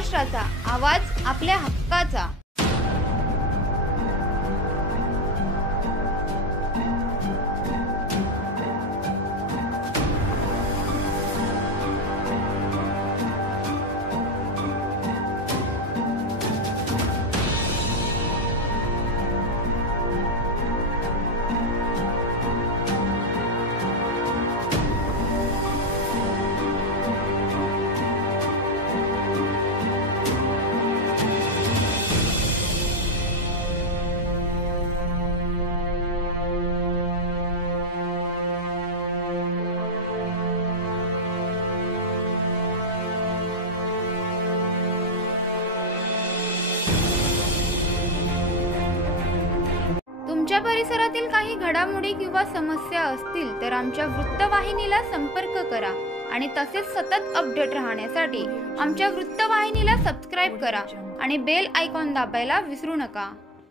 महाराष्ट्राचा आवाज, आपल्या हक्काचा। तुमच्या परिसरातील काही घडामोडी किंवा समस्या असतील तर आमच्या वृत्तवाहिनीला संपर्क करा आणि तसेच सतत अपडेट राहण्यासाठी आमच्या वृत्तवाहिनीला सबस्क्राइब करा आणि बेल आयकॉन दाबायला विसरू नका।